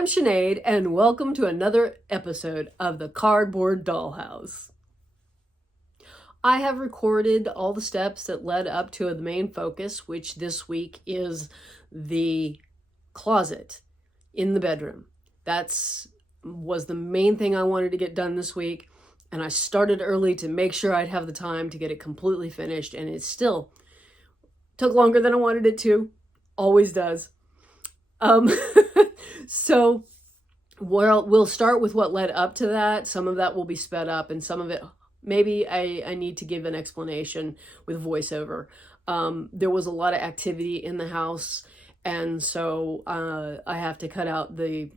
I'm Sinead, and welcome to another episode of the Cardboard Dollhouse. I have recorded all the steps that led up to the main focus, which this week is the closet in the bedroom. Was the main thing I wanted to get done this week, and I started early to make sure I'd have the time to get it completely finished, and it still took longer than I wanted it to. Always does. So we'll start with what led up to that. Some of that will be sped up, and some of it maybe I need to give an explanation with voiceover. There was a lot of activity in the house, and so I have to cut out the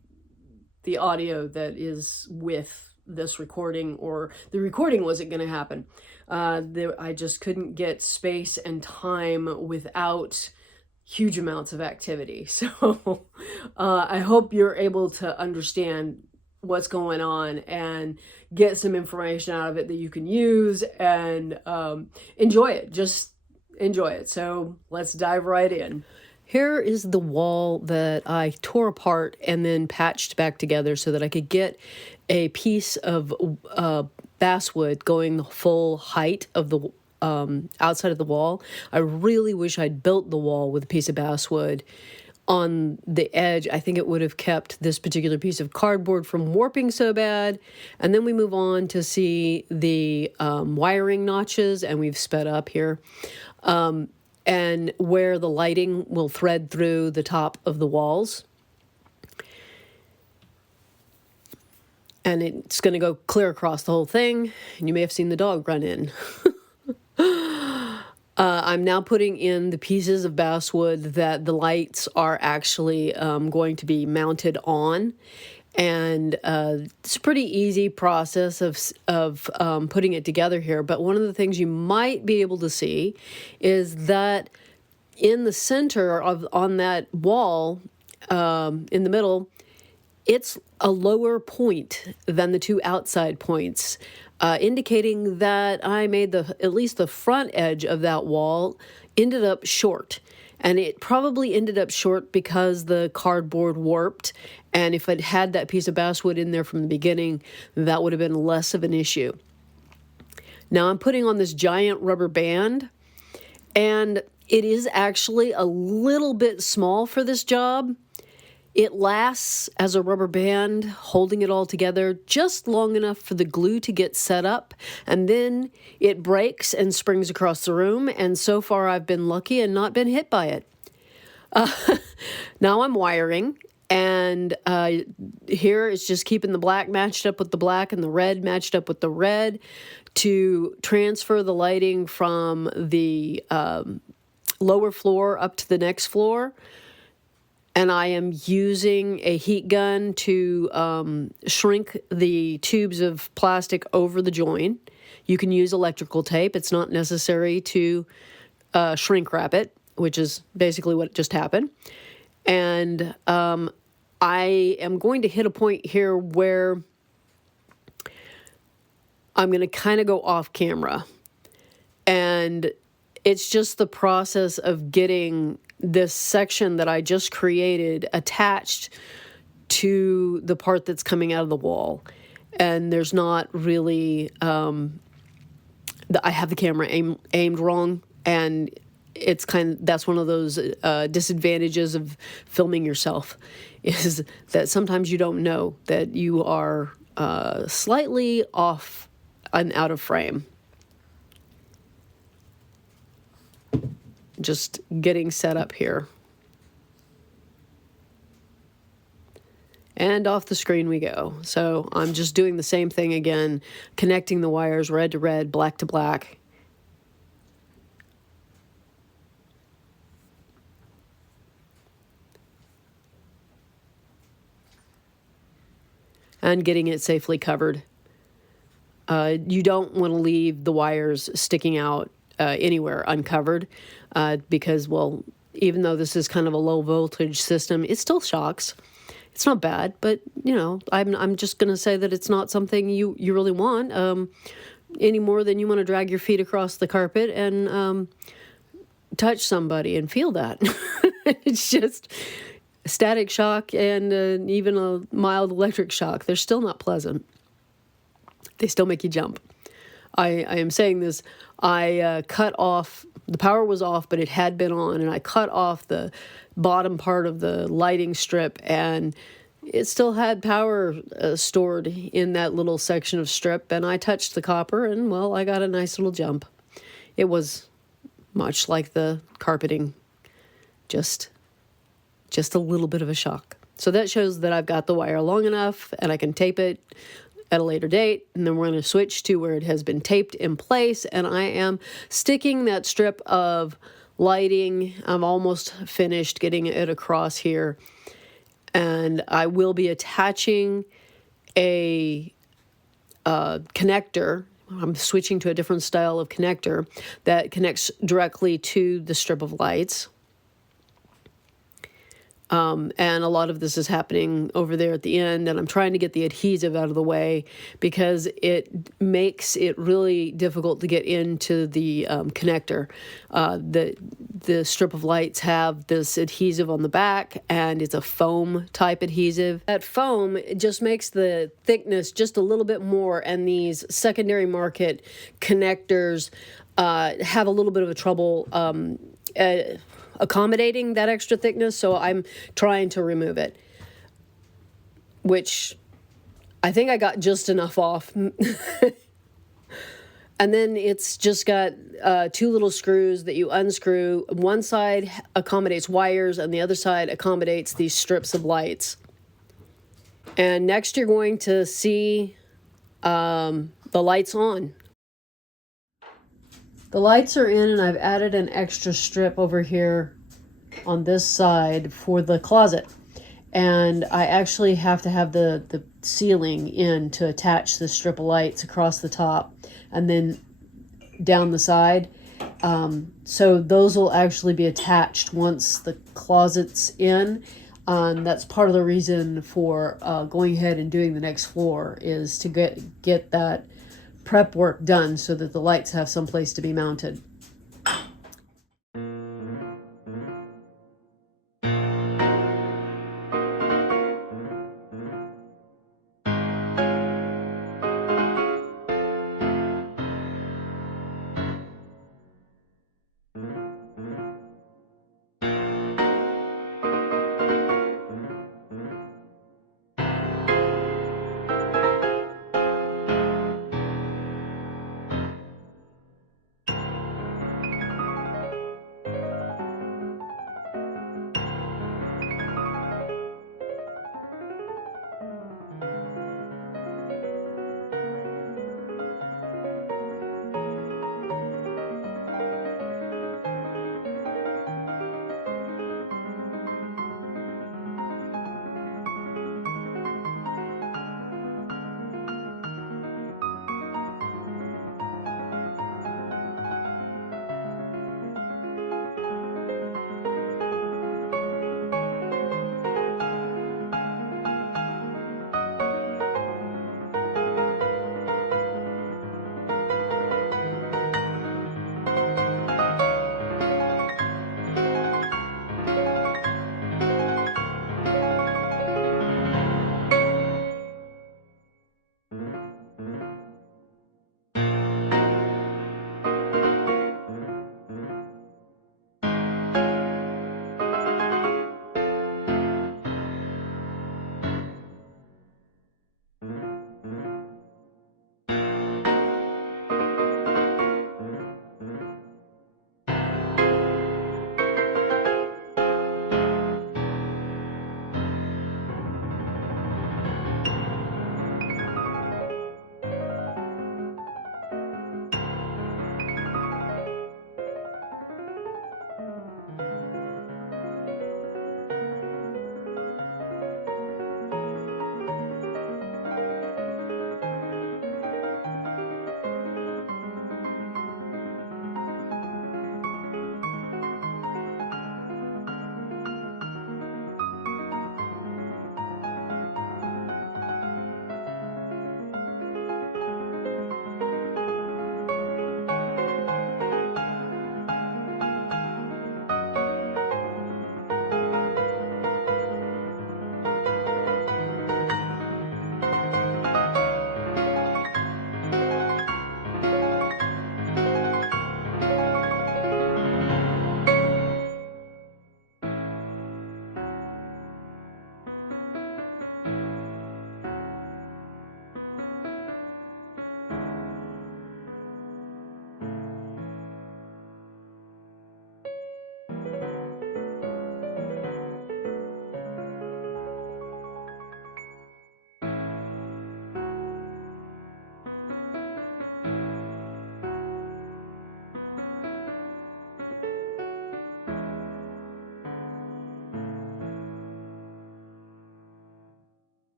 audio that is with this recording, or the recording wasn't going to happen. I just couldn't get space and time without huge amounts of activity. So I hope you're able to understand what's going on and get some information out of it that you can use and enjoy it. Just enjoy it. So let's dive right in. Here is the wall that I tore apart and then patched back together so that I could get a piece of basswood going the full height of the outside of the wall. I really wish I'd built the wall with a piece of basswood on the edge. I think it would have kept this particular piece of cardboard from warping so bad. And then we move on to see the wiring notches, and we've sped up here. And where the lighting will thread through the top of the walls. And it's going to go clear across the whole thing. And you may have seen the dog run in. I'm now putting in the pieces of basswood that the lights are actually going to be mounted on. And it's a pretty easy process of putting it together here. But one of the things you might be able to see is that in the center on that wall, in the middle, it's a lower point than the two outside points, indicating that I made at least the front edge of that wall ended up short. And it probably ended up short because the cardboard warped. And if I'd had that piece of basswood in there from the beginning, that would have been less of an issue. Now I'm putting on this giant rubber band, and it is actually a little bit small for this job. It lasts as a rubber band, holding it all together just long enough for the glue to get set up, and then it breaks and springs across the room, and so far I've been lucky and not been hit by it. Now I'm wiring, and here it's just keeping the black matched up with the black and the red matched up with the red to transfer the lighting from the lower floor up to the next floor. And I am using a heat gun to shrink the tubes of plastic over the join. You can use electrical tape. It's not necessary to shrink wrap it, which is basically what just happened. And I am going to hit a point here where I'm going to kind of go off camera. And it's just the process of getting this section that I just created attached to the part that's coming out of the wall. And there's not really, I have the camera aimed wrong, and that's one of those disadvantages of filming yourself, is that sometimes you don't know that you are slightly off and out of frame. Just getting set up here. And off the screen we go. So I'm just doing the same thing again, connecting the wires red to red, black to black. And getting it safely covered. You don't want to leave the wires sticking out anywhere uncovered, because, well, even though this is kind of a low voltage system, it still shocks. It's not bad, but I'm just going to say that it's not something you really want any more than you want to drag your feet across the carpet and touch somebody and feel that. It's just static shock and even a mild electric shock. They're still not pleasant. They still make you jump. I am saying this. I cut off, the power was off, but it had been on, and I cut off the bottom part of the lighting strip, and it still had power stored in that little section of strip, and I touched the copper, and well, I got a nice little jump. It was much like the carpeting, just a little bit of a shock. So that shows that I've got the wire long enough, and I can tape it at a later date, and then we're going to switch to where it has been taped in place, and I am sticking that strip of lighting. I'm almost finished getting it across here, and I will be attaching a connector. I'm switching to a different style of connector that connects directly to the strip of lights. And a lot of this is happening over there at the end, and I'm trying to get the adhesive out of the way because it makes it really difficult to get into the connector. The strip of lights have this adhesive on the back, and it's a foam type adhesive. That foam, it just makes the thickness just a little bit more, and these secondary market connectors have a little bit of a trouble accommodating that extra thickness, so I'm trying to remove it, which I think I got just enough off. And then it's just got two little screws that you unscrew. One side accommodates wires, and the other side accommodates these strips of lights. And next you're going to see the lights on. The lights are in, and I've added an extra strip over here on this side for the closet. And I actually have to have the ceiling in to attach the strip of lights across the top and then down the side. So those will actually be attached once the closet's in. That's part of the reason for going ahead and doing the next floor, is to get that prep work done so that the lights have some place to be mounted.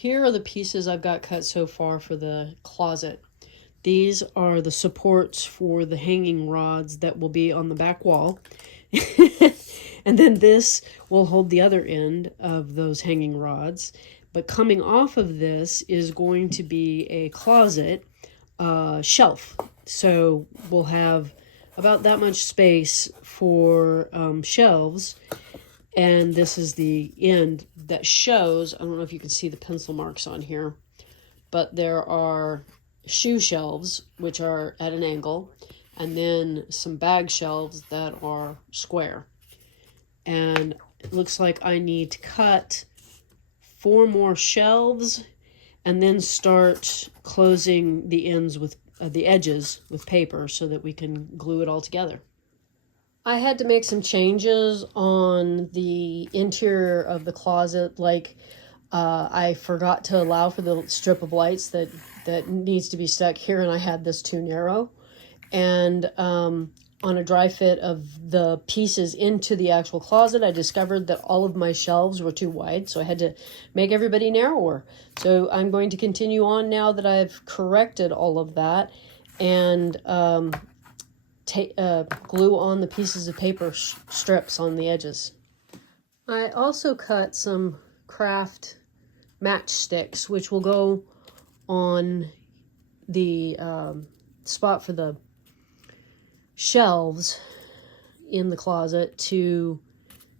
here are the pieces I've got cut so far for the closet. These are the supports for the hanging rods that will be on the back wall. And then this will hold the other end of those hanging rods. But coming off of this is going to be a closet shelf. So we'll have about that much space for shelves. And this is the end that shows, I don't know if you can see the pencil marks on here, but there are shoe shelves, which are at an angle, and then some bag shelves that are square. And it looks like I need to cut 4 more shelves and then start closing the ends with the edges with paper so that we can glue it all together. I had to make some changes on the interior of the closet, like I forgot to allow for the strip of lights that needs to be stuck here, and I had this too narrow. And on a dry fit of the pieces into the actual closet, I discovered that all of my shelves were too wide, so I had to make everybody narrower. So I'm going to continue on now that I've corrected all of that, and glue on the pieces of paper strips on the edges. I also cut some craft matchsticks, which will go on the spot for the shelves in the closet to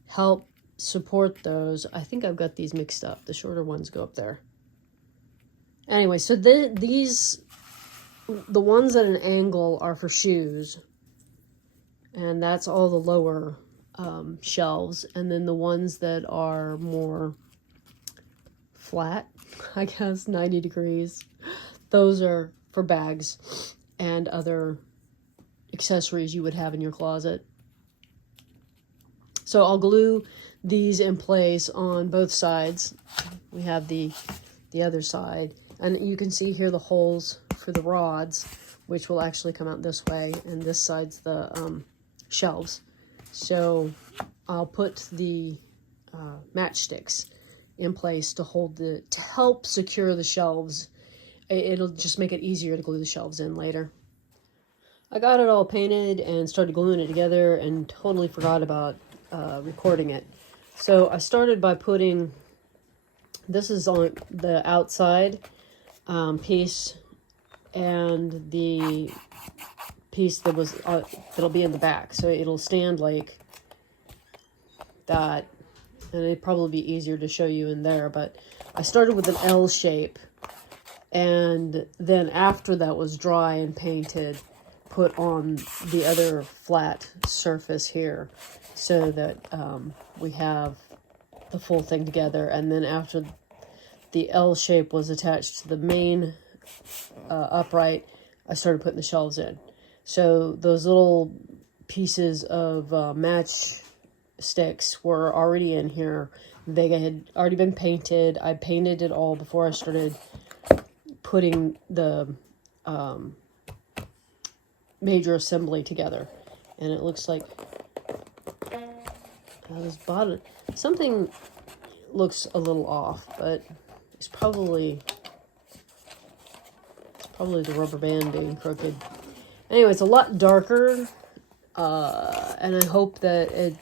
help support those. I think I've got these mixed up. The shorter ones go up there. Anyway, so the ones at an angle are for shoes, and that's all the lower shelves. And then the ones that are more flat, I guess 90 degrees, those are for bags and other accessories you would have in your closet. So I'll glue these in place on both sides. We have the other side, and you can see here the holes for the rods, which will actually come out this way, and this side's the shelves. So I'll put the matchsticks in place to help secure the shelves. It'll just make it easier to glue the shelves in later. I got it all painted and started gluing it together and totally forgot about recording it. So I started by putting, this is on the outside piece, and the piece that was that'll be in the back. So it'll stand like that, and it'd probably be easier to show you in there. But I started with an L shape, and then after that was dry and painted, put on the other flat surface here so that we have the full thing together. And then after the L shape was attached to the main upright, I started putting the shelves in. So those little pieces of match sticks were already in here. They had already been painted. I painted it all before I started putting the major assembly together. And it looks like this bottom, something looks a little off, but it's probably the rubber band being crooked. Anyway, it's a lot darker, and I hope that it,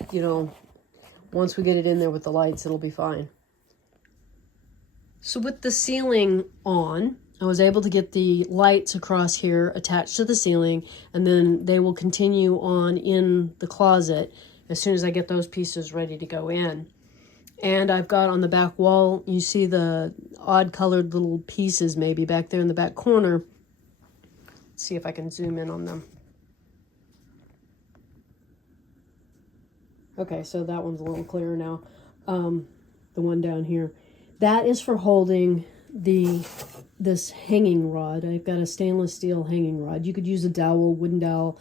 once we get it in there with the lights, it'll be fine. So with the ceiling on, I was able to get the lights across here attached to the ceiling, and then they will continue on in the closet as soon as I get those pieces ready to go in. And I've got on the back wall, you see the odd colored little pieces maybe back there in the back corner. Let's see if I can zoom in on them. Okay, so that one's a little clearer now. The one down here. That is for holding this hanging rod. I've got a stainless steel hanging rod. You could use a dowel, wooden dowel.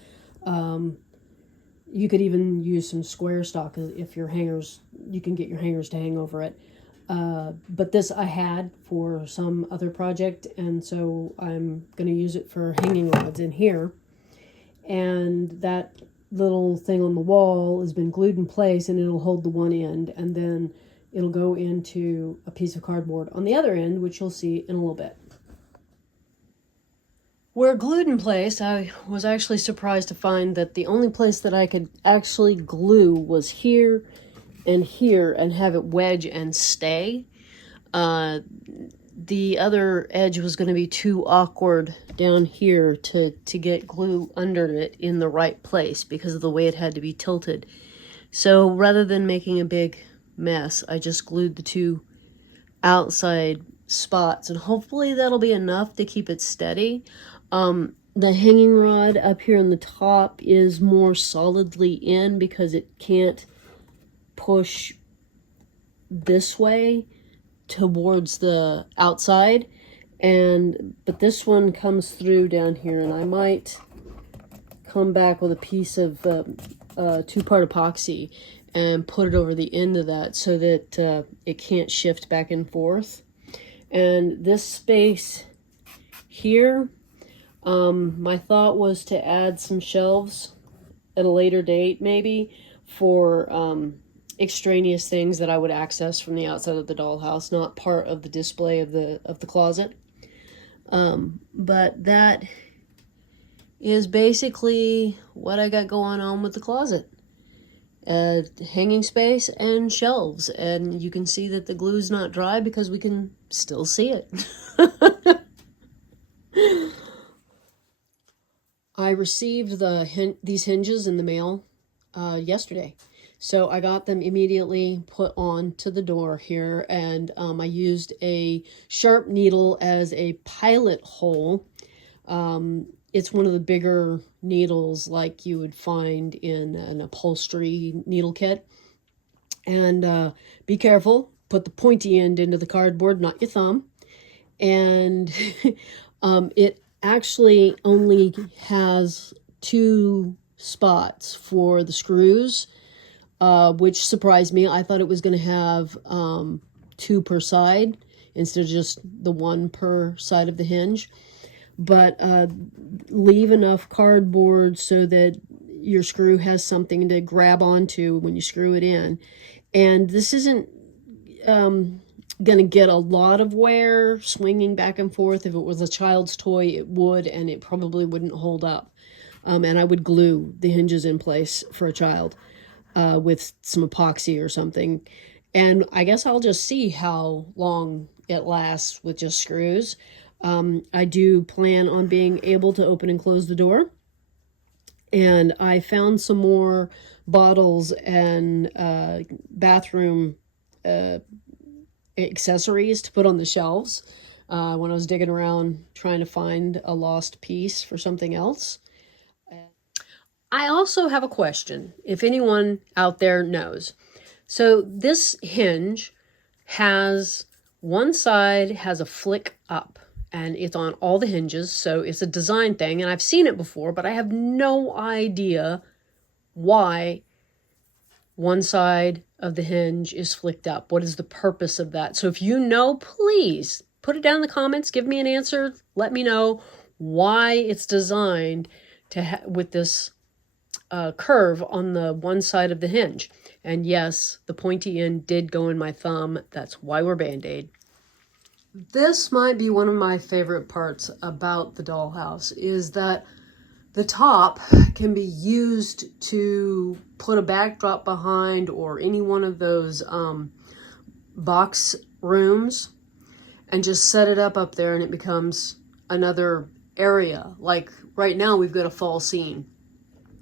You could even use some square stock if your hangers, you can get your hangers to hang over it. But this I had for some other project, and so I'm going to use it for hanging rods in here. And that little thing on the wall has been glued in place, and it'll hold the one end, and then it'll go into a piece of cardboard on the other end, which you'll see in a little bit. Where glued in place, I was actually surprised to find that the only place that I could actually glue was here and have it wedge and stay. The other edge was going to be too awkward down here to get glue under it in the right place because of the way it had to be tilted. So rather than making a big mess, I just glued the two outside spots, and hopefully that'll be enough to keep it steady. The hanging rod up here on the top is more solidly in because it can't push this way towards the outside, but this one comes through down here, and I might come back with a piece of 2-part epoxy and put it over the end of that so that it can't shift back and forth. And this space here, my thought was to add some shelves at a later date, maybe, for extraneous things that I would access from the outside of the dollhouse, not part of the display of the closet. But that is basically what I got going on with the closet. Hanging space and shelves, and you can see that the glue's not dry because we can still see it. I received these hinges in the mail yesterday. So I got them immediately put on to the door here, and I used a sharp needle as a pilot hole. It's one of the bigger needles like you would find in an upholstery needle kit. And be careful, put the pointy end into the cardboard, not your thumb. And it actually only has 2 spots for the screws, which surprised me. I thought it was going to have 2 per side instead of just the 1 per side of the hinge. But leave enough cardboard so that your screw has something to grab onto when you screw it in. And this isn't going to get a lot of wear swinging back and forth. If it was a child's toy, it would, and it probably wouldn't hold up. And I would glue the hinges in place for a child with some epoxy or something. And I guess I'll just see how long it lasts with just screws. I do plan on being able to open and close the door. And I found some more bottles and bathroom accessories to put on the shelves when I was digging around trying to find a lost piece for something else. I also have a question, if anyone out there knows. So this hinge has one side has a flick up, and it's on all the hinges, so it's a design thing, and I've seen it before, but I have no idea why one side of the hinge is flicked up. What is the purpose of that? So if you know, please put it down in the comments, give me an answer, let me know why it's designed to with this curve on the one side of the hinge. And yes, the pointy end did go in my thumb. That's why we're Band-Aid. This might be one of my favorite parts about the dollhouse, is that the top can be used to put a backdrop behind, or any one of those box rooms, and just set it up there, and it becomes another area. Like right now we've got a fall scene,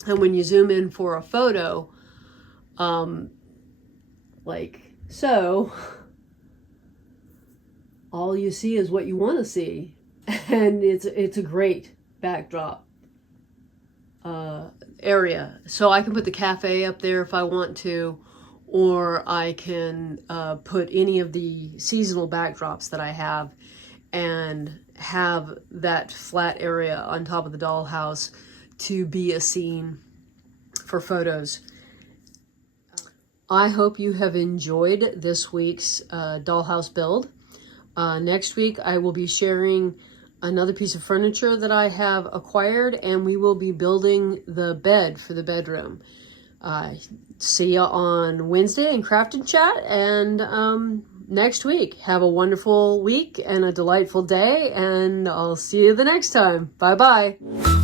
and when you zoom in for a photo, like so, all you see is what you want to see, and it's a great backdrop area. So I can put the cafe up there if I want to, or I can put any of the seasonal backdrops that I have and have that flat area on top of the dollhouse to be a scene for photos. I hope you have enjoyed this week's dollhouse build. Next week I will be sharing another piece of furniture that I have acquired, and we will be building the bed for the bedroom. See you on Wednesday in Crafted Chat, and next week. Have a wonderful week and a delightful day, and I'll see you the next time. Bye-bye.